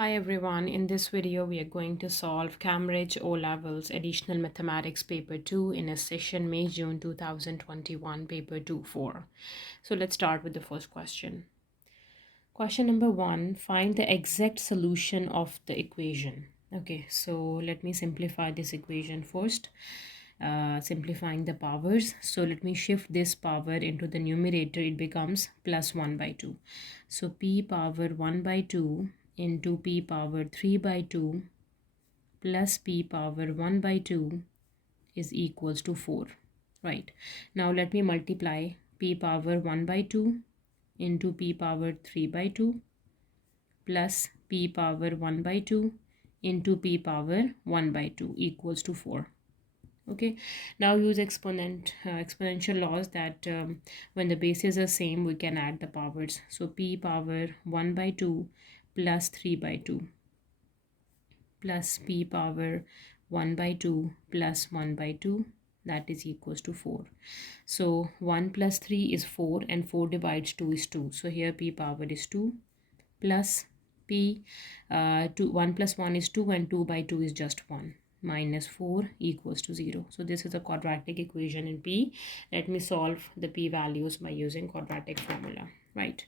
Hi everyone, in this video we are going to solve Cambridge O-Levels Additional Mathematics Paper 2 in a session May-June 2021 Paper 2-4. So let's start with the first question. Question number 1, find the exact solution of the equation. Okay, so let me simplify this equation first. Simplifying the powers. So let me shift this power into the numerator. It becomes plus 1 by 2. So p power 1 by 2 into p power 3 by 2 plus p power 1 by 2 is equals to 4. Right. Now let me multiply p power 1 by 2 into p power 3 by 2 plus p power 1 by 2 into p power 1 by 2 equals to 4. Okay, now use exponential laws that when the bases are same we can add the powers. So p power 1 by 2 plus 3 by 2 plus p power 1 by 2 plus 1 by 2, that is equals to 4. So 1 plus 3 is 4 and 4 divides 2 is 2. So here p power is 2 plus p 1 plus 1 is 2 and 2 by 2 is just 1 minus 4 equals to 0. So this is a quadratic equation in P. Let me solve the P values by using quadratic formula, right?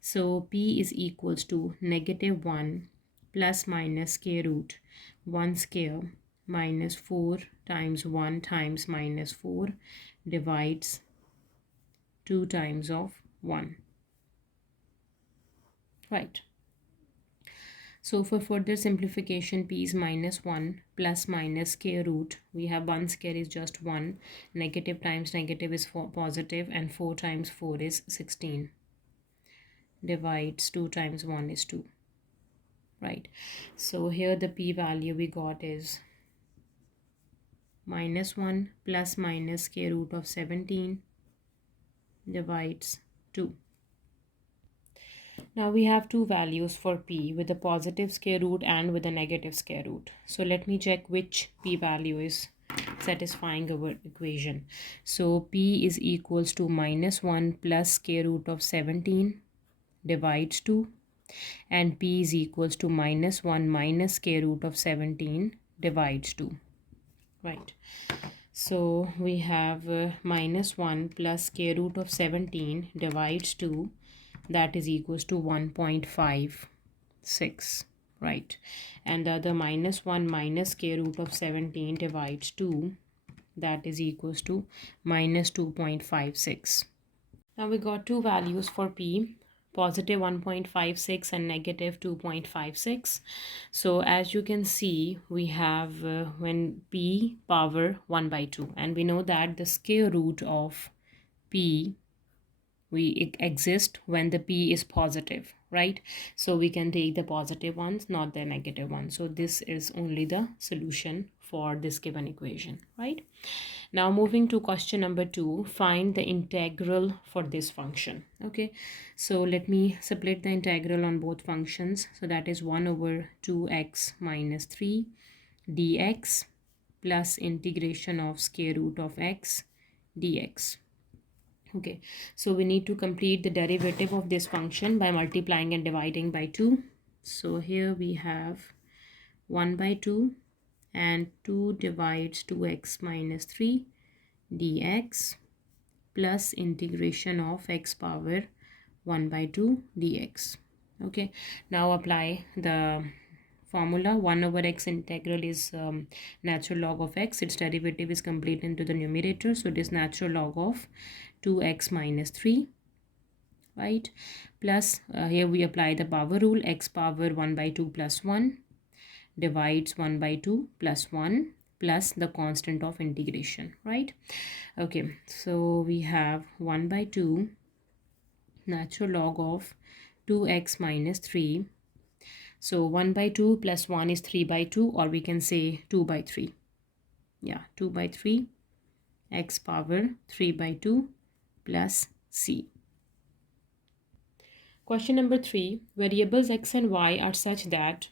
So P is equals to negative 1 plus minus square root 1 square minus 4 times 1 times minus 4 divides 2 times of 1, right? So for further simplification, p is minus 1 plus minus square root. We have 1 square is just 1. Negative times negative is positive, and 4 times 4 is 16. Divides 2 times 1 is 2. Right. So here the p value we got is minus 1 plus minus square root of 17 divides 2. Now we have two values for p with a positive square root and with a negative square root. So let me check which p value is satisfying our equation. So p is equals to minus 1 plus square root of 17 divides 2, and p is equals to minus 1 minus square root of 17 divides 2. Right. So we have minus 1 plus square root of 17 divides 2, that is equals to 1.56, right? And the other minus 1 minus square root of 17 divides 2, that is equals to minus 2.56. Now we got two values for p, positive 1.56 and negative 2.56. So as you can see, we have when p power 1 by 2, and we know that the square root of p exist when the p is positive, right? So we can take the positive ones, not the negative ones. So this is only the solution for this given equation, right? Now moving to question number 2, find the integral for this function. Okay, so let me split the integral on both functions. So that is 1 over 2x minus 3 dx plus integration of square root of x dx. Okay, so we need to complete the derivative of this function by multiplying and dividing by 2. So here we have 1 by 2 and 2 divides 2x minus 3 dx plus integration of x power 1 by 2 dx. Okay, now apply the formula. 1 over x integral is natural log of x. Its derivative is complete into the numerator. So it is natural log of 2x minus 3, right? Plus here we apply the power rule. X power 1 by 2 plus 1 divides 1 by 2 plus 1 plus the constant of integration, right? Okay, so we have 1 by 2 natural log of 2x minus 3. So 1 by 2 plus 1 is 3 by 2, or we can say 2 by 3. Yeah, 2 by 3 x power 3 by 2 plus c. Question number 3, variables x and y are such that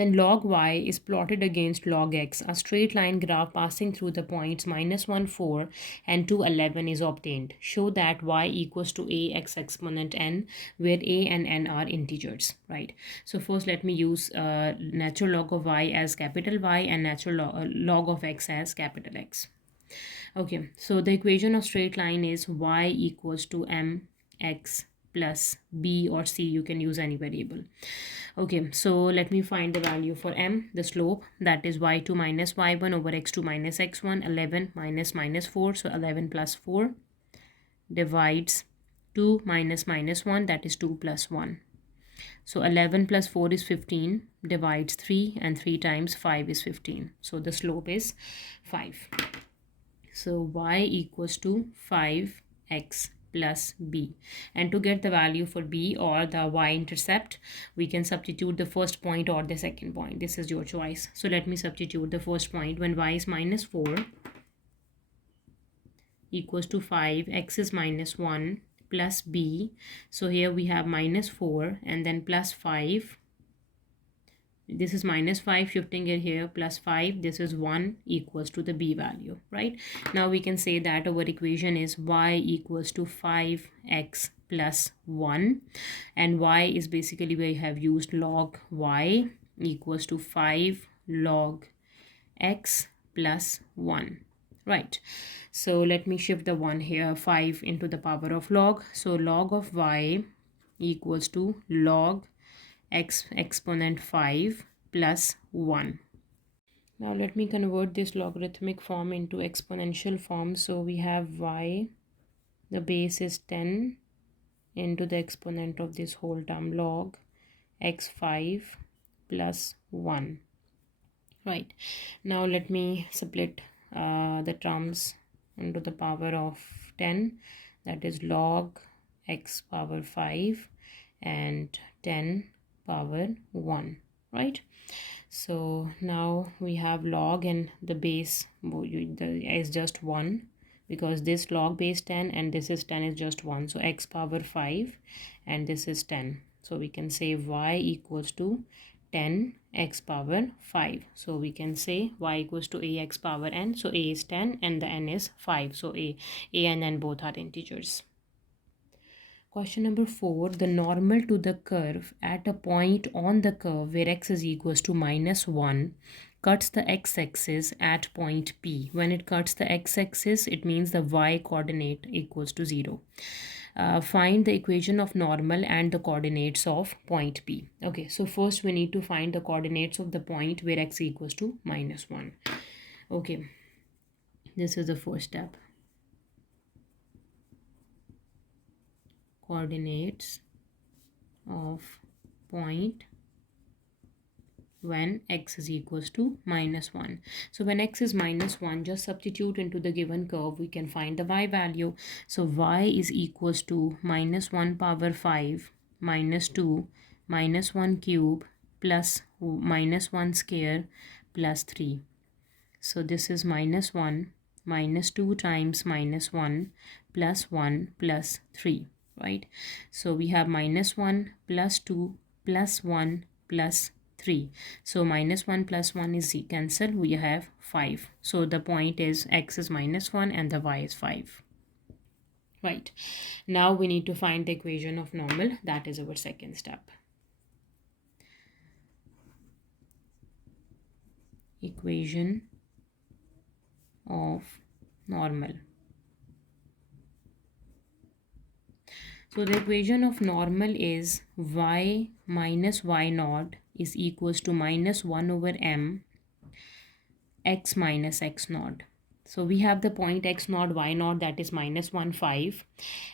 When log y is plotted against log x, a straight line graph passing through the points -1, 4 and 2, 11 is obtained. Show that y equals to a x exponent n, where a and n are integers, right? So first let me use natural log of y as capital Y and natural log of x as capital X. Okay, so the equation of straight line is y equals to mx plus b or c. You can use any variable. Okay, so let me find the value for m, the slope, that is y2 minus y1 over x2 minus x1, 11 minus 4, so 11 plus 4 divides 2 minus 1, that is 2 plus 1. So 11 plus 4 is 15, divides 3, and 3 times 5 is 15. So the slope is 5. So y equals to 5x plus b. And to get the value for b or the y-intercept, we can substitute the first point or the second point. This is your choice. So let me substitute the first point. When y is minus 4 equals to 5, x is minus 1 plus b. So here we have minus 4 and then plus 5. This is minus 5, shifting it here, plus 5, this is 1 equals to the b value, right? Now we can say that our equation is y equals to 5x plus 1, and y is basically, we have used log y equals to 5 log x plus 1, right? So let me shift the 1 here, 5 into the power of log. So log of y equals to log x exponent 5 plus 1. Now let me convert this logarithmic form into exponential form. So we have y, the base is 10 into the exponent of this whole term, log x5 plus 1. Right, now let me split the terms into the power of 10, that is log x power 5 and 10 power 1, right? So now we have log and the base is just 1, because this log base 10 and this is 10 is just 1, so x power 5 and this is 10. So we can say y equals to 10 x power 5. So we can say y equals to a x power n. So a is 10 and the n is 5. So a and n both are integers. Question number 4, the normal to the curve at a point on the curve where x is equals to -1 cuts the x-axis at point P. When it cuts the x-axis, it means the y-coordinate equals to 0. Find the equation of normal and the coordinates of point P. Okay, so first we need to find the coordinates of the point where x equals to -1. Okay, this is the first step. Coordinates of point when x is equals to -1. So when x is -1, just substitute into the given curve, we can find the y value. So y is equals to -1 power 5 minus 2 minus 1 cube plus -1 square plus 3. So this is -1 minus 2 times -1 plus 1 plus 3. Right, so we have -1 plus 2 plus 1 plus 3. So -1 plus 1 is cancelled, we have 5. So the point is x is -1 and the y is 5. Right, now we need to find the equation of normal. That is our second step. Equation of normal. So the equation of normal is y minus y naught is equals to -1 over m x minus x naught. So we have the point x naught, y naught, that is -1, 5,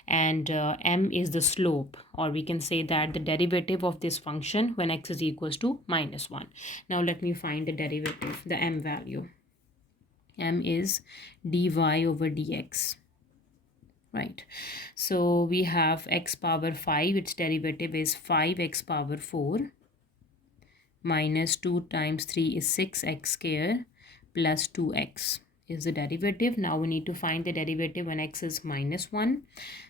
and m is the slope, or we can say that the derivative of this function when x is equals to -1. Now let me find the derivative, the m value. M is dy over dx. Right, so we have x power 5, its derivative is 5x power 4 minus 2 times 3 is 6x square plus 2x is the derivative. Now we need to find the derivative when x is -1.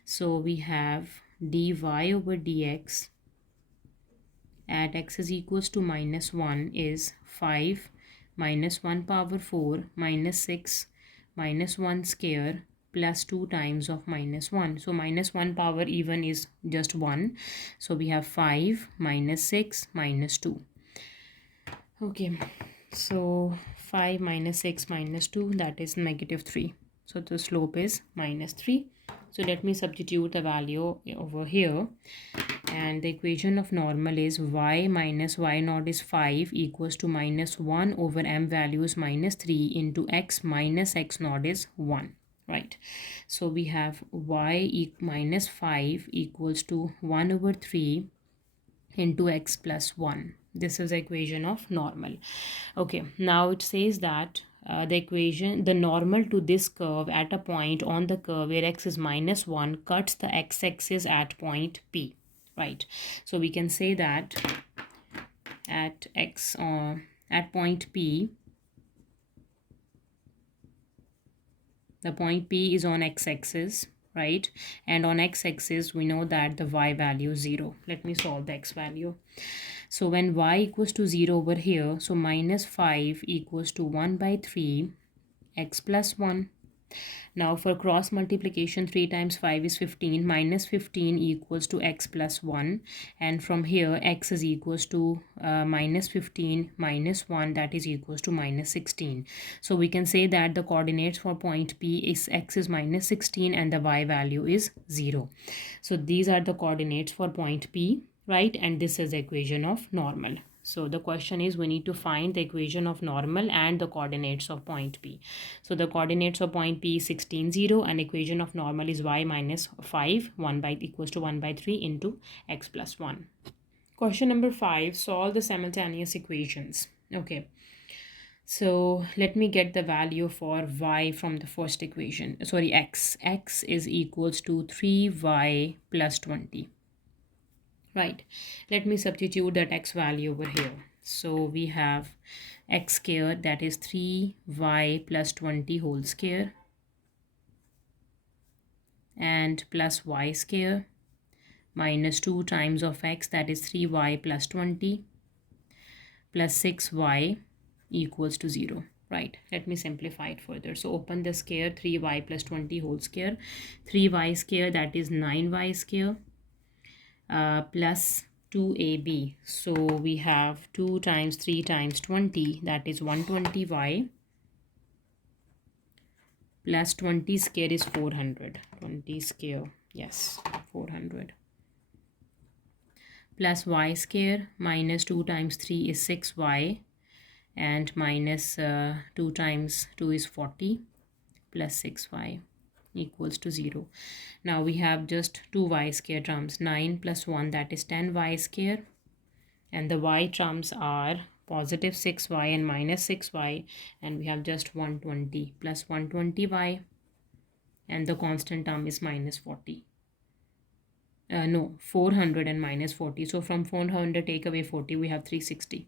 So we have dy over dx at x is equals to minus 1 is 5 minus 1 power 4 minus 6 minus 1 square plus 2 times of minus 1. So minus 1 power even is just 1. So we have 5 minus 6 minus 2. Okay, so 5 minus 6 minus 2, that is negative 3. So the slope is minus 3. So let me substitute the value over here. And the equation of normal is y minus y naught is 5 equals to minus 1 over m value is minus 3 into x minus x naught is 1. Right. So we have y minus 5 equals to 1 over 3 into x plus 1. This is the equation of normal. Okay, now it says that the normal to this curve at a point on the curve where x is minus 1 cuts the x-axis at point P. Right. So we can say that at at point P, the point P is on x-axis, right? And on x-axis we know that the y value is 0. Let me solve the x value. So when y equals to 0 over here, so minus 5 equals to 1 by 3 x plus 1. Now for cross multiplication, 3 times 5 is 15, minus 15 equals to x plus 1, and from here x is equals to minus 15 minus 1, that is equals to minus 16. So we can say that the coordinates for point P is x is minus 16 and the y value is 0. So these are the coordinates for point P, right? And this is the equation of normal. So the question is, we need to find the equation of normal and the coordinates of point P. So the coordinates of point P is 16, 0, and equation of normal is y minus 5 1 by equals to 1 by 3 into x plus 1. Question number 5, solve the simultaneous equations. Okay. So let me get the value for y from the first equation. Sorry, x. X is equals to 3y plus 20. Right, let me substitute that x value over here. So we have x squared, that is 3y plus 20 whole square, and plus y square minus 2 times of x, that is 3y plus 20 plus 6y equals to 0. Right, let me simplify it further. So open the square, 3y plus 20 whole square, 3y square, that is 9y square, plus 2ab. So we have 2 times 3 times 20, that is 120y, plus 20 square is 400. 20 square, yes, 400, plus y square minus 2 times 3 is 6y, and minus 2 times 2 is 40, plus 6y equals to 0. Now we have just 2y square terms, 9 plus 1, that is 10y square, and the y terms are positive 6y and minus 6y, and we have just 120 plus 120y, and the constant term is minus 40. No, 400 and minus 40. So from 400 take away 40, we have 360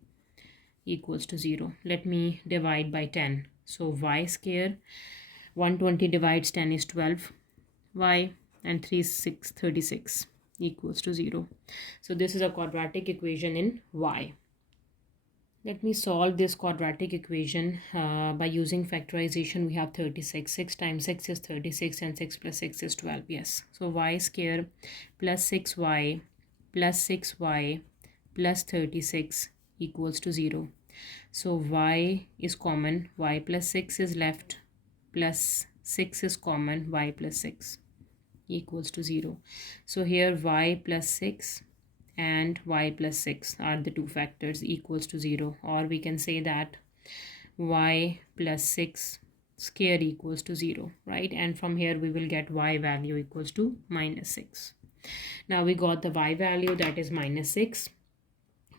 equals to 0. Let me divide by 10. So y square, 120 divides 10 is 12 y, and 36 equals to 0. So this is a quadratic equation in y. Let me solve this quadratic equation by using factorization. We have 36. 6 times 6 is 36 and 6 plus 6 is 12. Yes. So y square plus 6y plus 6y plus 36 equals to 0. So y is common, y plus 6 is left, plus 6 is common, y plus 6 equals to 0. So here y plus 6 and y plus 6 are the two factors, equals to 0, or we can say that y plus 6 square equals to 0, right? And from here we will get y value equals to minus 6. Now we got the y value, that is minus 6.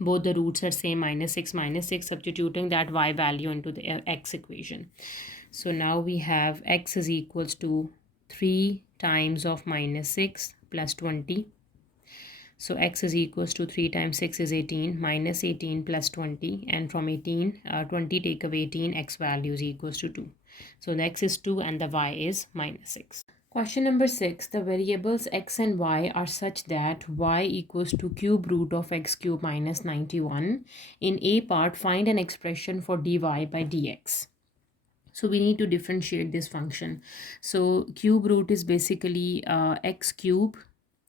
Both the roots are same, minus 6, substituting that y value into the x equation. So now we have x is equals to 3 times of minus 6 plus 20. So x is equals to 3 times 6 is 18, minus 18 plus 20, and from 18, 20 take away 18, x value is equals to 2. So the x is 2 and the y is minus 6. Question number 6. The variables x and y are such that y equals to cube root of x cube minus 91. In A part, find an expression for dy by dx. So we need to differentiate this function. So cube root is basically x cube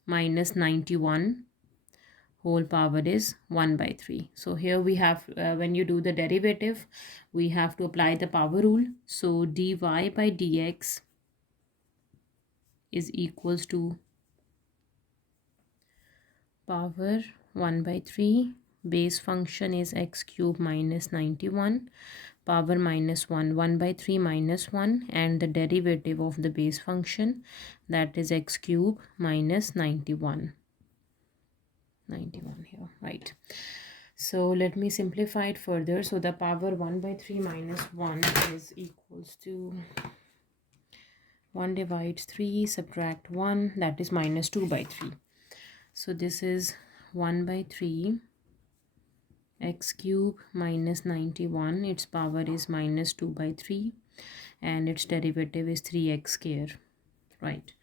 minus 91 whole power is 1 by 3. So here we have, when you do the derivative, we have to apply the power rule. So dy by dx is equals to power 1 by 3. Base function is x cube minus 91. Power minus 1, 1 by 3 minus 1, and the derivative of the base function, that is x cube minus 91. 91 here, right? So let me simplify it further. So the power 1 by 3 minus 1 is equals to 1 divides 3, subtract 1, that is minus 2 by 3. So this is 1 by 3 x cube minus 91, its power is minus 2 by 3, and its derivative is 3x square, right?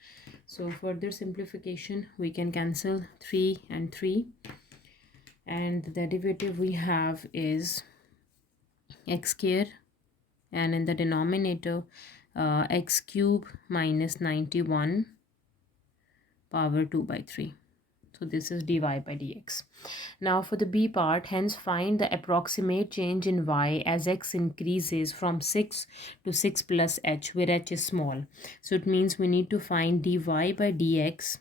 So further simplification, we can cancel 3 and 3, and the derivative we have is x square, and in the denominator x cube minus 91 power 2 by 3. So this is dy by dx. Now for the B part, hence find the approximate change in y as x increases from 6 to 6 plus h, where h is small. So it means we need to find dy by dx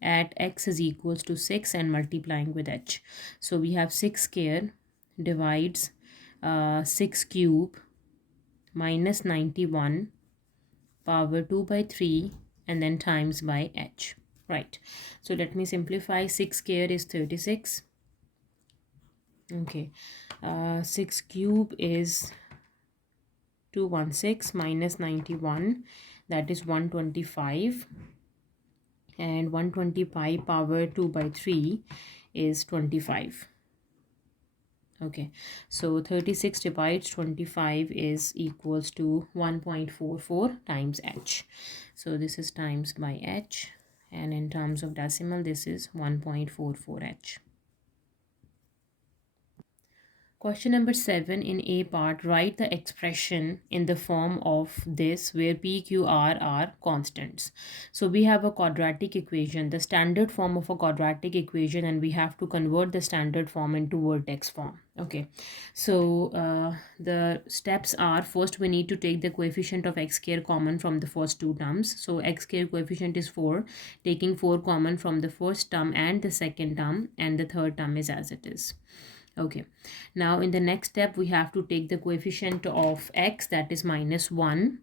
at x is equals to 6 and multiplying with h. So we have 6 square divides 6 cube minus 91 power 2 by 3 and then times by h. Right, so let me simplify. 6 square is 36. Okay, 6 cube is 216 minus 91, that is 125, and 125 power 2 by 3 is 25. Okay, so 36 divides 25 is equals to 1.44 times h. So this is times by h, and in terms of decimal, this is 1.44h. Question number 7 in A part, write the expression in the form of this where P, Q, R are constants. So we have a quadratic equation, the standard form of a quadratic equation, and we have to convert the standard form into vertex form. Okay, so the steps are, first we need to take the coefficient of x square common from the first two terms. So x square coefficient is 4, taking 4 common from the first term and the second term, and the third term is as it is. Okay, now in the next step we have to take the coefficient of x, that is minus 1,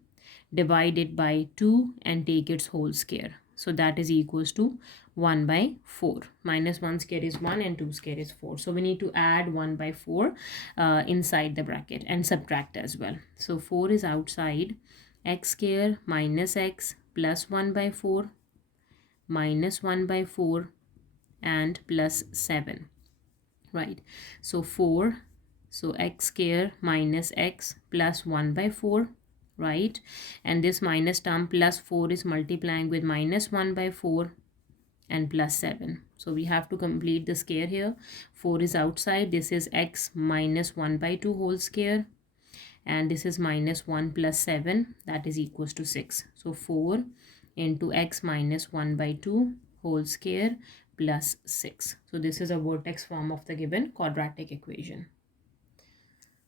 divide it by 2 and take its whole square. So that is equals to 1 by 4. Minus 1 square is 1 and 2 square is 4. So we need to add 1 by 4 inside the bracket and subtract as well. So 4 is outside. X square minus x plus 1 by 4 minus 1 by 4 and plus 7. Right, so 4, so x square minus x plus 1 by 4, right, and this minus term plus 4 is multiplying with minus 1 by 4 and plus 7. So we have to complete the square here. 4 is outside, this is x minus 1 by 2 whole square, and this is minus 1 plus 7, that is equals to 6. So 4 into x minus 1 by 2 whole square plus 6. So this is a vertex form of the given quadratic equation.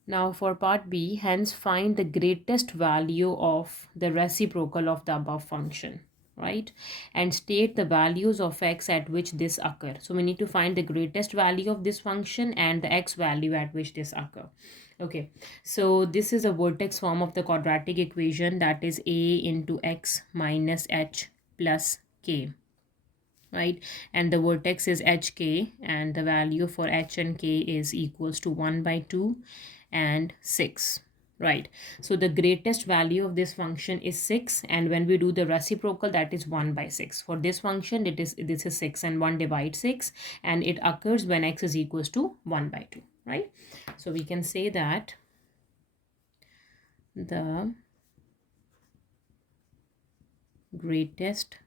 Now for part B, hence find the greatest value of the reciprocal of the above function, right, and state the values of x at which this occur. So we need to find the greatest value of this function and the x value at which this occur. Okay, so this is a vertex form of the quadratic equation, that is a into x minus h plus k, right, and the vertex is hk, and the value for h and k is equals to 1 by 2 and 6, right. So the greatest value of this function is 6, and when we do the reciprocal, that is 1 by 6. For this function, this is 6, and 1 divides 6, and it occurs when x is equals to 1 by 2, right. So we can say that the greatest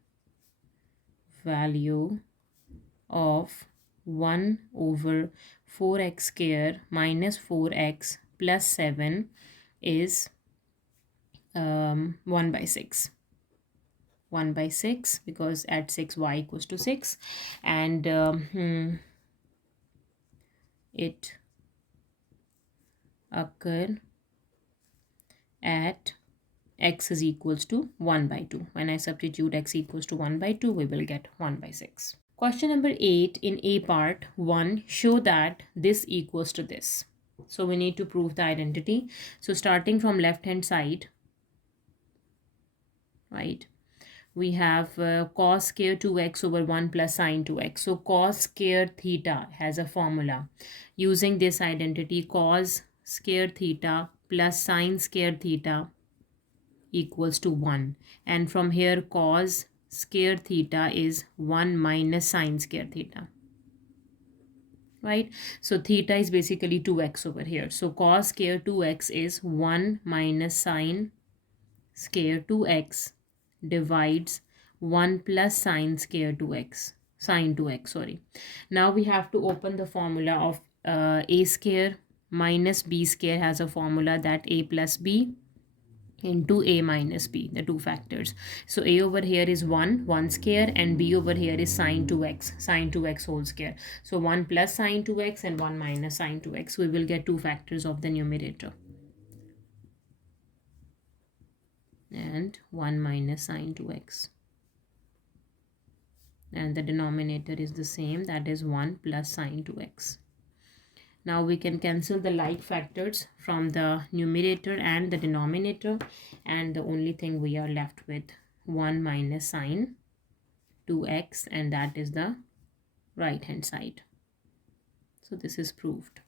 value of 1 over 4x square minus 4x plus 7 is 1 by 6. 1 by 6 because at 6 y equals to 6, and it occur at x is equals to 1 by 2. When I substitute x equals to 1 by 2, we will get 1 by 6. Question number 8 in A part 1, show that this equals to this. So we need to prove the identity. So starting from left hand side, right, we have cos square 2x over 1 plus sine 2x. So cos square theta has a formula. Using this identity, cos square theta plus sine square theta equals to 1. And from here, cos square theta is 1 minus sine square theta. Right? So theta is basically 2x over here. So cos square 2x is 1 minus sine square 2x divides 1 plus sine square 2x. Sine 2x, sorry. Now we have to open the formula of a square minus b square has a formula that a plus b into a minus b, the two factors. So a over here is 1 square, and b over here is sine 2x whole square. So 1 plus sine 2x and 1 minus sine 2x. We will get two factors of the numerator. And 1 minus sine 2x. And the denominator is the same, that is 1 plus sine 2x. Now we can cancel the like factors from the numerator and the denominator, and the only thing we are left with 1 minus sine 2x, and that is the right hand side. So this is proved.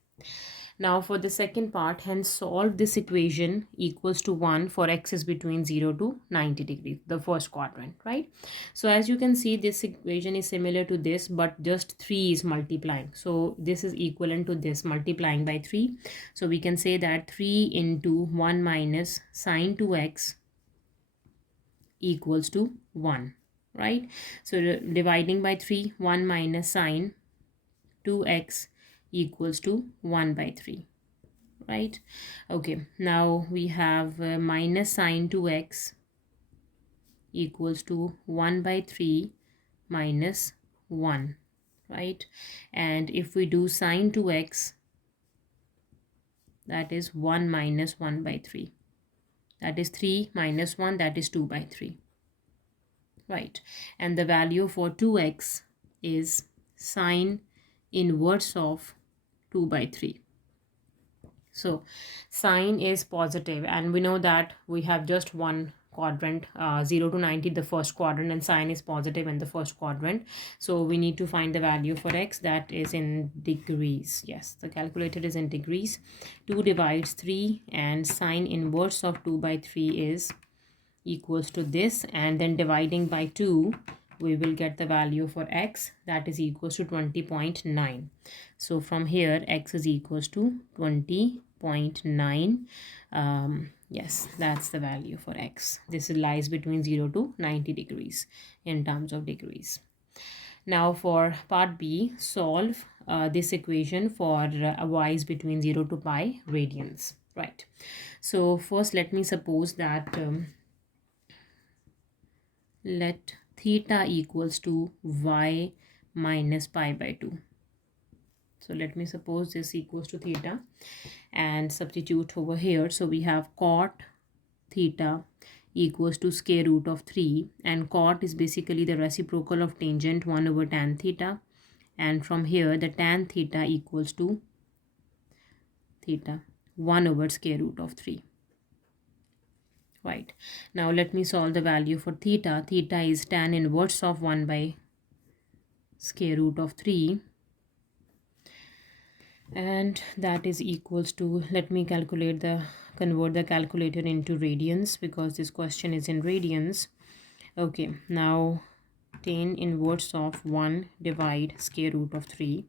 Now for the second part, hence solve this equation equals to 1 for x is between 0 to 90 degrees, the first quadrant, right? So as you can see, this equation is similar to this, but just 3 is multiplying. So this is equivalent to this multiplying by 3. So we can say that 3 into 1 minus sine 2x equals to 1, right? So dividing by 3, 1 minus sine 2x equals to 1 by 3, right? Okay, now we have minus sine 2x equals to 1 by 3 minus 1, right? And if we do sine 2x, that is 1 minus 1 by 3. That is 3 minus 1, that is 2 by 3, right? And the value for 2x is sine inverse of 2 by 3. So sine is positive, and we know that we have just one quadrant, 0 to 90, the first quadrant, and sine is positive in the first quadrant. So we need to find the value for x, that is in degrees. Yes, the calculator is in degrees. 2 divides 3, and sine inverse of 2 by 3 is equals to this, and then dividing by 2, we will get the value for x, that is equals to 20.9. So from here, x is equals to 20.9. Yes, that's the value for x. This lies between 0 to 90 degrees in terms of degrees. Now for part B, solve this equation for y is between 0 to pi radians, right? So first let me suppose that let theta equals to y minus pi by 2. So let me suppose this equals to theta and substitute over here. So we have cot theta equals to square root of 3, and cot is basically the reciprocal of tangent 1 over tan theta, and from here the tan theta equals to theta 1 over square root of 3. Right, now let me solve the value for theta. Theta is tan inverse of 1 by square root of 3, and that is equals to, let me convert the calculator into radians because this question is in radians. Okay, now tan inverse of 1 divide square root of 3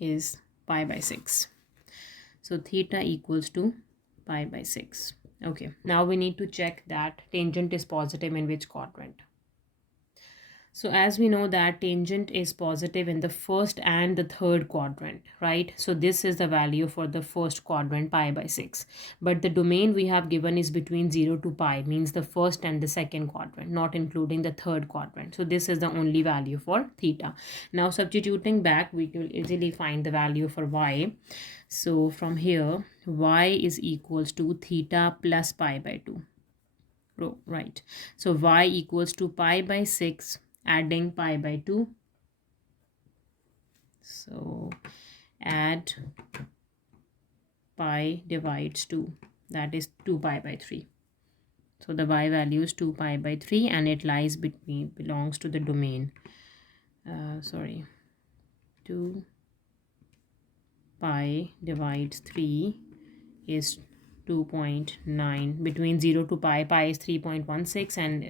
is pi by 6. So theta equals to pi by 6. Okay, now we need to check that tangent is positive in which quadrant. So as we know that tangent is positive in the first and the third quadrant, right? So this is the value for the first quadrant, pi by 6. But the domain we have given is between 0 to pi, means the first and the second quadrant, not including the third quadrant. So this is the only value for theta. Now substituting back, we will easily find the value for y. So from here, y is equals to theta plus pi by 2. Right. So y equals to pi by 6 adding pi by 2. So add pi divides 2. That is 2 pi by 3. So the y value is 2 pi by 3 and it lies between, belongs to the domain. 2 pi divides 3 is 2.9. Between 0 to pi is 3.16 and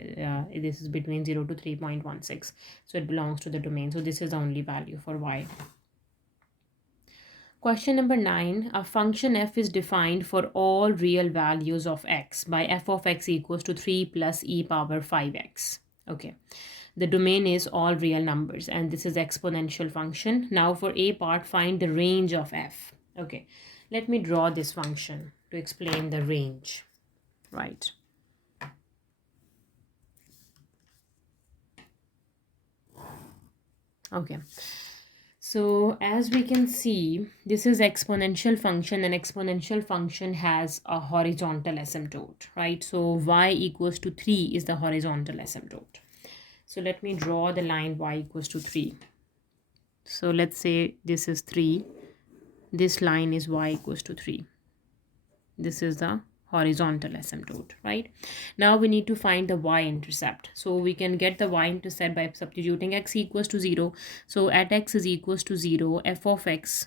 this is between 0 to 3.16. So it belongs to the domain. So this is the only value for y. Question number 9. A function f is defined for all real values of x by f of x equals to 3 plus e power 5x. Okay. The domain is all real numbers and this is exponential function. Now for a part, find the range of f. Okay. Let me draw this function to explain the range. Right. Okay. So as we can see, this is exponential function and exponential function has a horizontal asymptote, right? So y equals to 3 is the horizontal asymptote. So let me draw the line y equals to 3. So let's say this is 3. This line is y equals to 3. This is the horizontal asymptote, right? Now we need to find the y-intercept. So we can get the y-intercept by substituting x equals to 0. So at x is equals to 0, f of x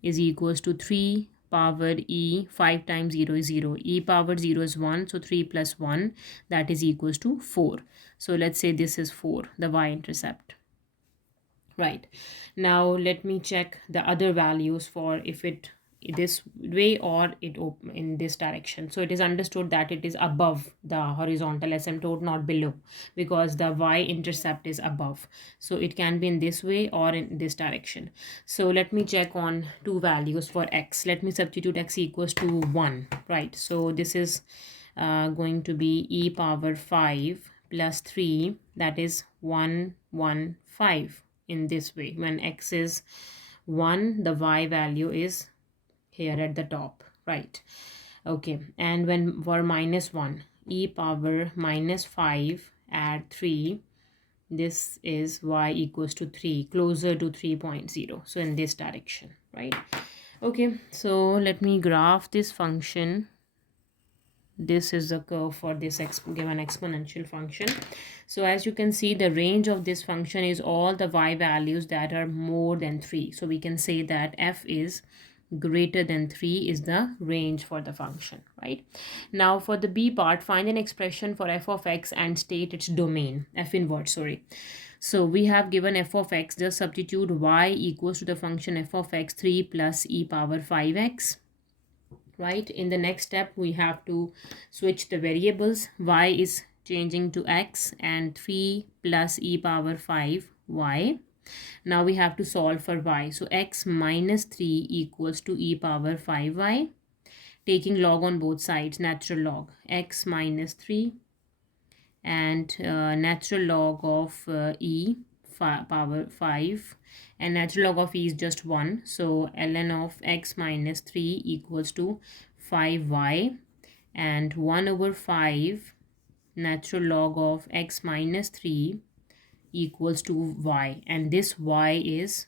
is equals to 3 power e, 5 times 0 is 0. E power 0 is 1, so 3 plus 1, that is equals to 4. So let's say this is 4, the y-intercept. Right. Now let me check the other values for if it this way or it in this direction. So it is understood that it is above the horizontal asymptote, not below, because the y-intercept is above. So it can be in this way or in this direction. So let me check on two values for x. Let me substitute x equals to 1, right? So this is going to be e power 5 plus 3, that is 115. In this way, when x is 1, the y value is here at the top, right? Okay, and when for minus 1, e power minus 5 add 3, this is y equals to 3, closer to 3.0. So in this direction, right? Okay, so let me graph this function. This is the curve for this given exponential function. So as you can see, the range of this function is all the y values that are more than 3. So we can say that f is greater than 3 is the range for the function, right? Now for the b part, find an expression for f of x and state its domain, f inverse, sorry. So we have given f of x, just substitute y equals to the function f of x 3 plus e power 5x. Right, in the next step we have to switch the variables. Y is changing to x and 3 plus e power 5 y. Now we have to solve for y. So x minus 3 equals to e power 5y. Taking log on both sides, natural log x minus 3 and natural log of e power 5, and natural log of e is just 1. So ln of x minus 3 equals to 5y, and 1 over 5 natural log of x minus 3 equals to y, and this y is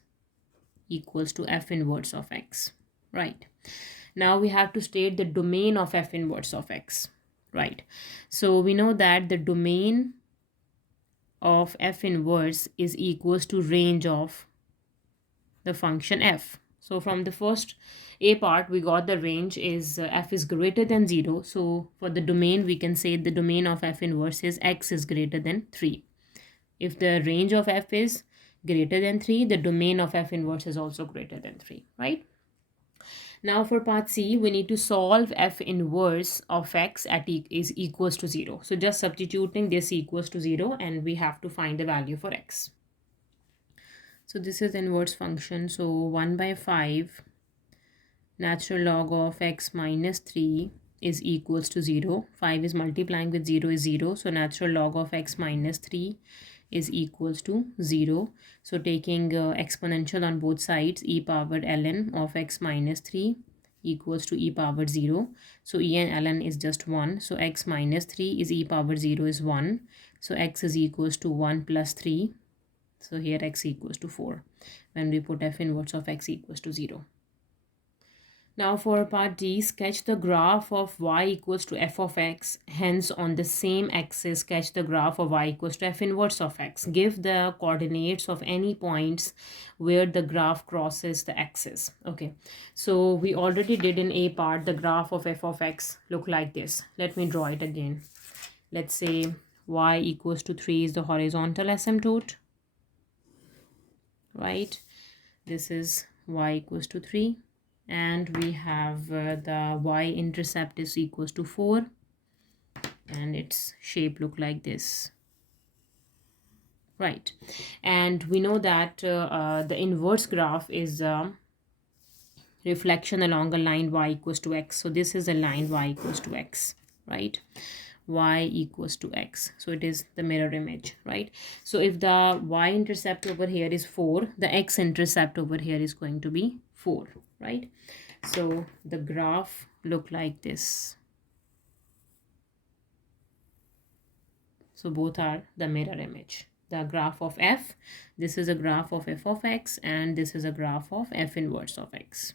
equals to f inverse of x, right? Now we have to state the domain of f inverse of x, right? So we know that the domain of f inverse is equals to range of the function f. So from the first a part, we got the range is f is greater than 0. So for the domain, we can say the domain of f inverse is x is greater than 3. If the range of f is greater than 3, the domain of f inverse is also greater than 3, right? Now for part C, we need to solve f inverse of x at is equals to 0. So just substituting this equals to 0 and we have to find the value for x. So this is inverse function. So 1 by 5 natural log of x minus 3 is equals to 0. 5 is multiplying with 0 is 0. So natural log of x minus 3 is equals to 0. So taking exponential on both sides, e power ln of x minus 3 equals to e power 0. So e and ln is just 1. So x minus 3 is e power 0 is 1. So x is equals to 1 plus 3. So here x equals to 4 when we put f inverse of x equals to 0. Now for part D, sketch the graph of y equals to f of x. Hence, on the same axis, sketch the graph of y equals to f inverse of x. Give the coordinates of any points where the graph crosses the axis. Okay, so we already did in A part, the graph of f of x look like this. Let me draw it again. Let's say y equals to 3 is the horizontal asymptote, right? This is y equals to 3. And we have the y-intercept is equals to 4 and its shape look like this, right? And we know that the inverse graph is reflection along a line y equals to x. So this is a line y equals to x, right? Y equals to x. So it is the mirror image, right? So if the y-intercept over here is 4, the x-intercept over here is going to be 4, right? So the graph look like this. So both are the mirror image. The graph of f, this is a graph of f of x, and this is a graph of f inverse of x.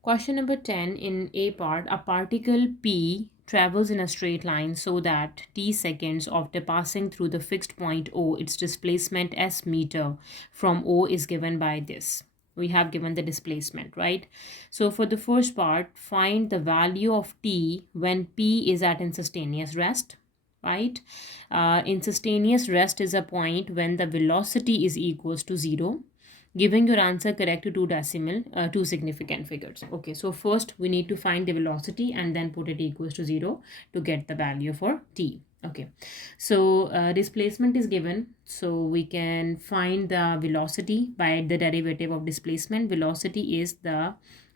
Question number 10 in A part, a particle P travels in a straight line so that t seconds after passing through the fixed point O, its displacement s meter from O is given by this. We have given the displacement, right? So for the first part, find the value of t when P is at instantaneous rest, right? Instantaneous rest is a point when the velocity is equals to 0. Giving your answer correct to two significant figures. Okay, so first we need to find the velocity and then put it equals to 0 to get the value for t. Okay, so displacement is given, so we can find the velocity by the derivative of displacement. Velocity is the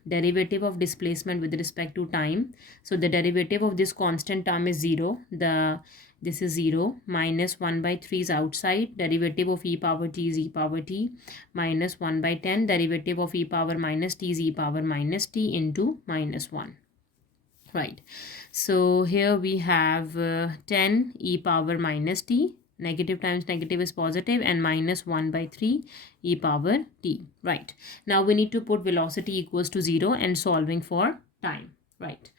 derivative of displacement with respect to time. So the derivative of this constant term is 0. This is 0 minus 1 by 3 is outside. Derivative of e power t is e power t minus 1 by 10. Derivative of e power minus t is e power minus t into minus 1. Right. So here we have 10 e power minus t. Negative times negative is positive, and minus 1 by 3 e power t. Right. Now we need to put velocity equals to 0 and solving for time. Right.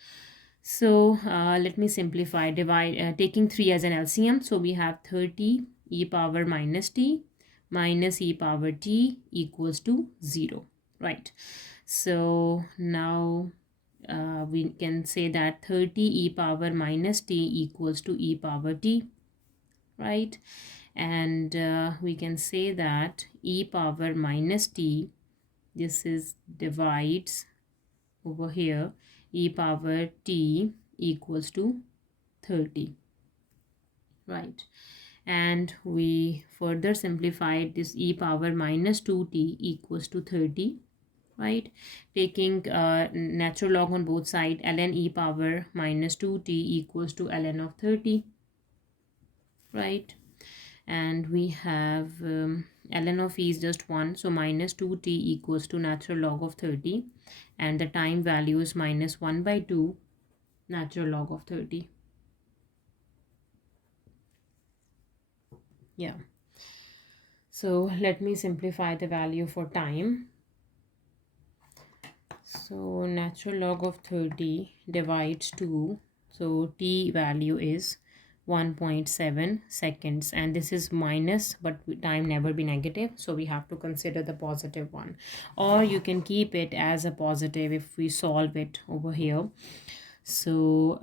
So let me simplify, taking 3 as an LCM. So we have 30 e power minus t minus e power t equals to 0, right? So now we can say that 30 e power minus t equals to e power t, right? And we can say that e power minus t, this is divides over here, e power t equals to 30, right? And we further simplified this e power minus 2t equals to 30, right? Taking natural log on both sides, ln e power minus 2t equals to ln of 30, right? And we have ln of e is just 1, so minus 2t equals to natural log of 30, and the time value is minus 1 by 2 natural log of 30. Yeah. So let me simplify the value for time. So natural log of 30 divides 2. So t value is 1.7 seconds, and this is minus, but time never be negative, so we have to consider the positive one, or you can keep it as a positive if we solve it over here. So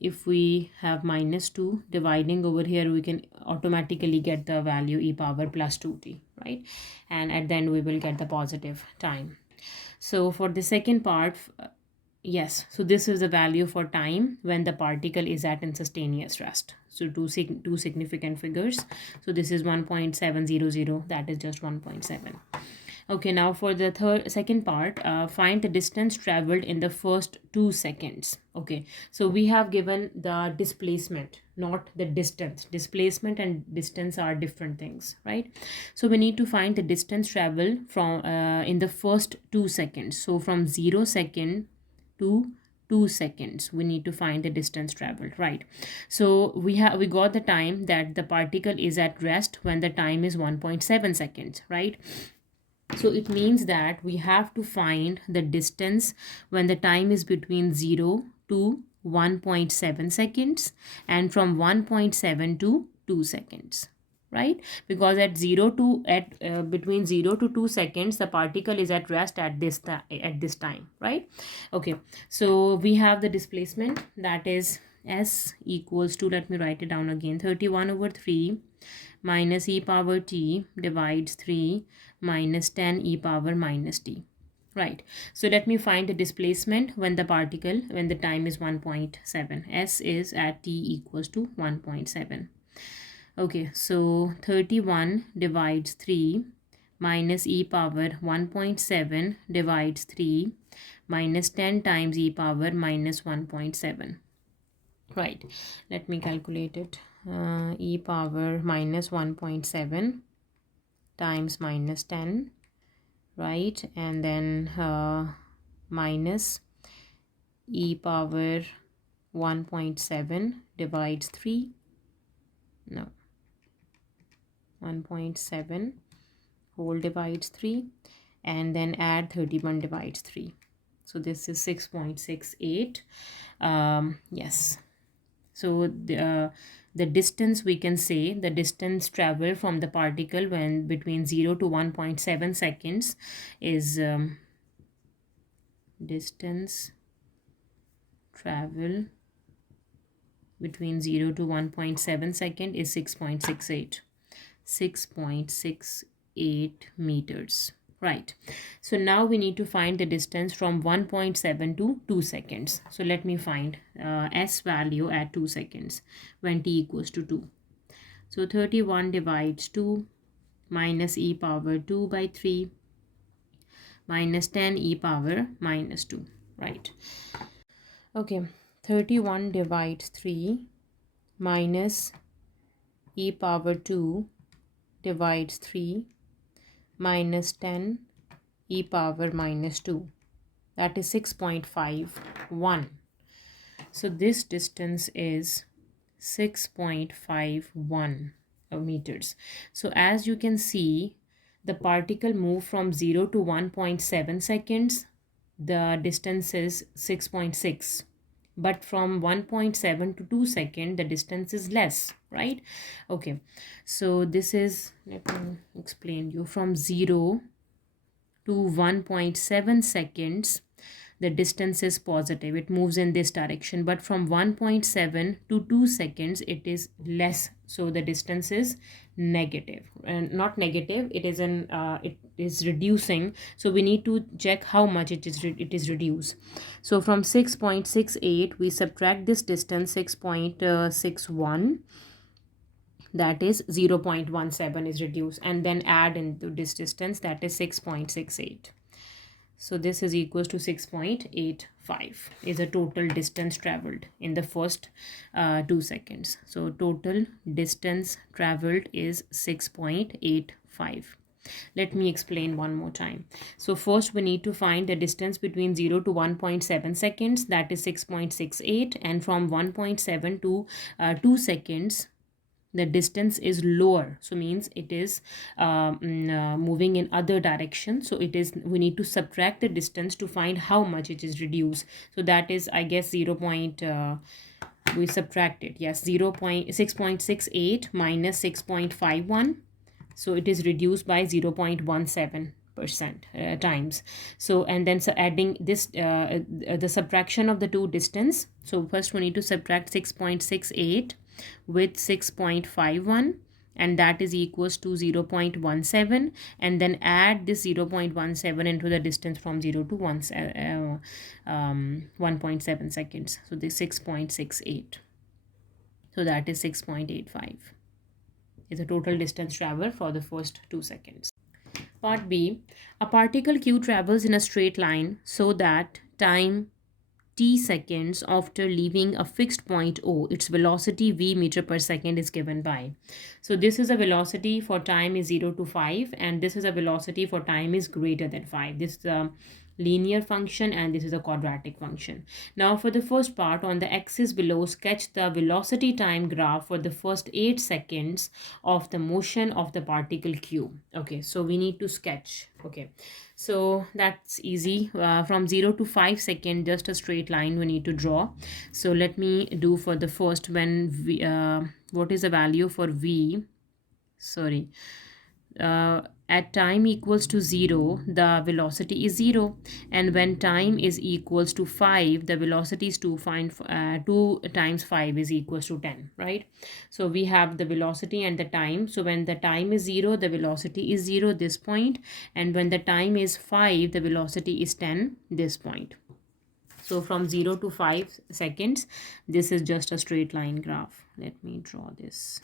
if we have minus 2 dividing over here, we can automatically get the value e power plus 2t, right? And at the end we will get the positive time. So for the second part, yes, so this is the value for time when the particle is at instantaneous rest. So two significant figures. So this is 1.700, that is just 1.7. Okay, now for the second part, find the distance traveled in the first 2 seconds. Okay, so we have given the displacement, not the distance. Displacement and distance are different things, right? So we need to find the distance traveled from in the first 2 seconds. So from 0 second to 2 seconds, we need to find the distance traveled, right? So we got the time that the particle is at rest when the time is 1.7 seconds, right? So it means that we have to find the distance when the time is between 0 to 1.7 seconds and from 1.7 to 2 seconds, right? Because at between 0 to 2 seconds the particle is at rest at this time, right? Okay, so we have the displacement, that is s equals to, let me write it down again, 31 over 3 minus e power t divides 3 minus 10 e power minus t, right? So let me find the displacement when the time is 1.7. S is at t equals to 1.7. Okay, so 31 divides 3 minus e power 1.7 divides 3 minus 10 times e power minus 1.7. Right, let me calculate it. E power minus 1.7 times minus 10, right? And then minus e power 1.7 divides 3. No, 1.7 whole divides 3, and then add 31 divides 3. So this is 6.68. Yes. So the distance, we can say the distance traveled from the particle when between 0 to 1.7 seconds is distance travel between 0 to 1.7 second is 6.68. 6.68 meters. Right. So now we need to find the distance from 1.7 to 2 seconds. So let me find s value at 2 seconds when t equals to 2. So 31 divides 2 minus e power 2 by 3 minus 10 e power minus 2. Right. Okay. 31 divides 3 minus e power 2 divides 3 minus 10 e power minus 2, that is 6.51. So this distance is 6.51 meters. So as you can see, the particle moved from 0 to 1.7 seconds, the distance is 6.6, but from 1.7 to 2 second the distance is less, right? Okay, so this is, let me explain you, from 0 to 1.7 seconds the distance is positive, it moves in this direction, but from 1.7 to 2 seconds it is less, so the distance is negative, and not negative, it is it is reducing. So we need to check how much it is reduced. So from 6.68 we subtract this distance 6.61, that is 0.17 is reduced, and then add into this distance, that is 6.68. So this is equals to 6.85 is a total distance traveled in the first 2 seconds. So total distance traveled is 6.85. Let me explain one more time. So first we need to find the distance between 0 to 1.7 seconds, that is 6.68, and from 1.7 to 2 seconds the distance is lower, so means it is moving in other direction. So it is, we need to subtract the distance to find how much it is reduced. So that is, I guess, we subtracted, yes, 6.68 minus 6.51, so it is reduced by 0.17 percent times. So and then so adding this the subtraction of the two distance. So first we need to subtract 6.68 with 6.51, and that is equals to 0.17, and then add this 0.17 into the distance from 0 to 1.7 seconds. So this 6.68, so that is 6.85 is the total distance traveled for the first 2 seconds. Part B, a particle Q travels in a straight line so that time t seconds after leaving a fixed point O, its velocity v meter per second is given by. So this is a velocity for time is 0 to 5, and this is a velocity for time is greater than 5. This is a linear function and this is a quadratic function. Now for the first part, on the axis below, sketch the velocity time graph for the first 8 seconds of the motion of the particle Q. Okay, so we need to sketch. Okay, so that's easy. From 0 to 5 seconds, just a straight line we need to draw. So let me do for the first, when v, what is the value for v, sorry, at time equals to 0, the velocity is 0, and when time is equals to 5, the velocity is 2. Find 2 times 5 is equals to 10, right? So we have the velocity and the time. So when the time is 0, the velocity is 0, this point, and when the time is 5, the velocity is 10, this point. So from 0 to 5 seconds, this is just a straight line graph. Let me draw this.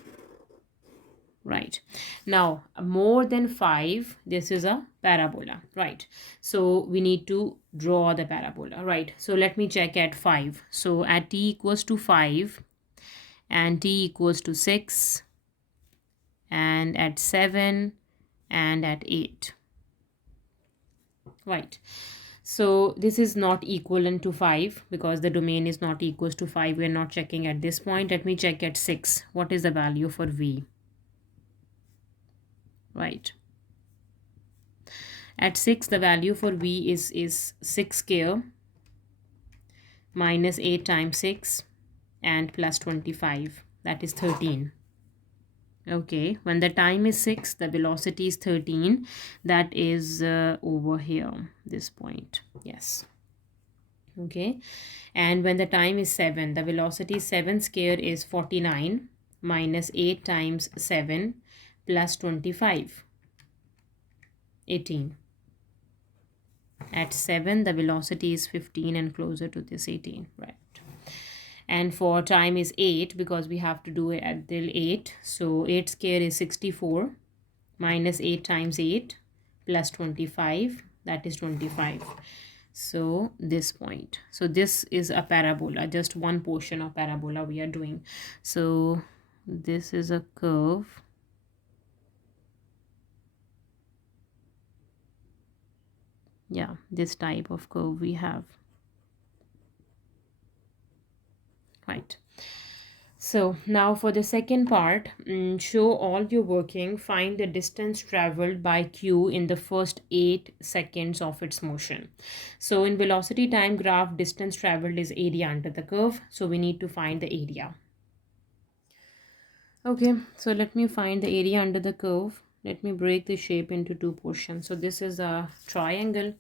Right, now more than 5, this is a parabola, right? So we need to draw the parabola, right? So let me check at 5. So at t equals to 5, and t equals to 6, and at 7, and at 8, right? So this is not equivalent to 5 because the domain is not equals to 5. We are not checking at this point. Let me check at 6. What is the value for v? Right, at 6, the value for v is 6 square minus 8 times 6 and plus 25, that is 13. Okay, when the time is 6, the velocity is 13, that is over here, this point. Yes, okay, and when the time is 7, the velocity 7 square is 49 minus 8 times 7 plus 25, 18. At 7, the velocity is 15 and closer to this 18, right? And for time is 8, because we have to do it at till 8. So 8 square is 64 minus 8 times 8 plus 25, that is 25. So this point. So this is a parabola, just one portion of parabola we are doing. So this is a curve. Yeah, this type of curve we have, right? So now for the second part, show all your working. Find the distance traveled by Q in the first 8 seconds of its motion. So in velocity time graph, distance traveled is area under the curve, so we need to find the area. Okay, so let me find the area under the curve. Let me break the shape into 2 portions. So this is a triangle,